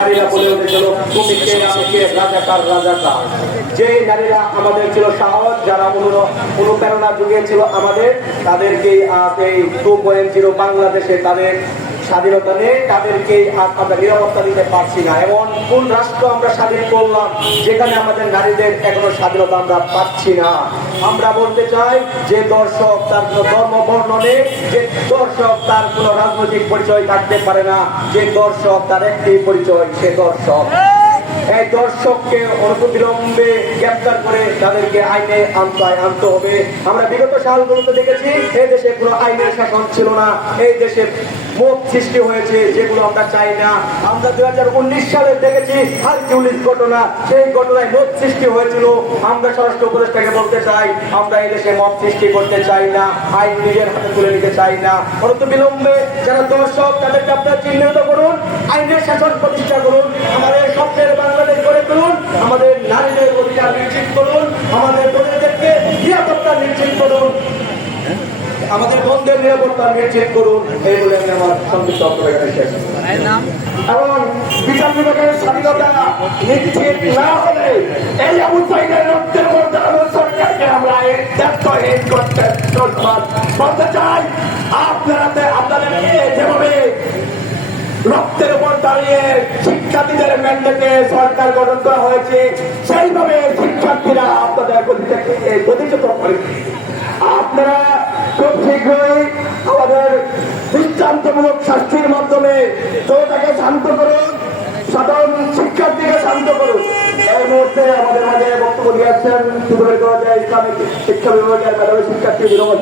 নারীরা বলে উঠেছিল তুমি কে আমি কে রাজাকার রাজাকার। যে নারীরা আমাদের ছিল সাহস, যারা অনুপ্রেরণা জুগিয়েছিল আমাদের, তাদেরকে এই 2.0 বাংলাদেশে তাদের স্বাধীনতা নেই, তাদেরকে আমরা নিরাপত্তা দিতে পারছি না। এমন কোন রাষ্ট্র আমরা স্বাধীন করলাম যেখানে আমাদের নারীদের এখনো স্বাধীনতা আমরা পাচ্ছি না? আমরা বলতে চাই যে দর্শক তার কোনো ধর্ম বর্ণ নেই, যে দর্শক তার কোনো রাজনৈতিক পরিচয় থাকতে পারে না, যে দর্শক তার একটি পরিচয়, সে দর্শক। এই দর্শককে অনতিবিলম্বে গ্রেফতার করে তাদেরকে আইনে আনতে হবে। আমরা বিগত সালগুলোতে দেখেছি এই দেশে কোনো আইনের শাসন ছিল না, এই দেশে মব সৃষ্টি হয়েছে, যেগুলো আমরা চাই না। আমরা 2019 সালে দেখেছি হারকিউলিস ঘটনা, সেই ঘটনায় মব সৃষ্টি হয়েছিল। আমরা স্বরাষ্ট্র উপদেষ্টাকে বলতে চাই আমরা এই দেশে মব সৃষ্টি করতে চাই না, আইন নিজের হাতে তুলে নিতে চাই না। অনতিবিলম্বে যারা দর্শক তাদেরকে আপনারা চিহ্নিত করুন, আইনের শাসন প্রতিষ্ঠা করুন, আমাদের স্বপ্নের বাংলাদেশ গড়ে তুলুন, আমাদের নারীদের অধিকার নিশ্চিত করুন, আমাদের বোনেদেরকে নিরাপত্তা নিশ্চিত করুন, আমাদের বন্ধের নিরাপত্তা নিশ্চিত করুন। এই বলে আমি আমার সংক্ষিপ্ত বক্তব্য শেষ। এবং বিচার বিভাগের স্বাধীনতা নিশ্চিত না হলে এই আবু সাঈদের রক্তের মধ্যে সরকারকে আমরা বলতে চাই, আপনাদেরকে যেভাবে রক্তের উপর দাঁড়িয়ে শিক্ষার্থীদের ম্যান্ডেটে সরকার গঠন করা হয়েছে, সেইভাবে শিক্ষার্থীরা আপনাদের প্রতিষ্ঠিত করে। আপনারা খুব শীঘ্রই আমাদের দৃষ্টান্তমূলক শাস্তির মাধ্যমে তাকে শান্ত করুন, সাধারণ শিক্ষার্থীকে শান্ত করুন। এই মুহূর্তে আমাদের মাঝে বক্তব্য দিয়েছেন ইসলামিক শিক্ষা বিভাগের মেধাবী শিক্ষার্থী বিরোধ।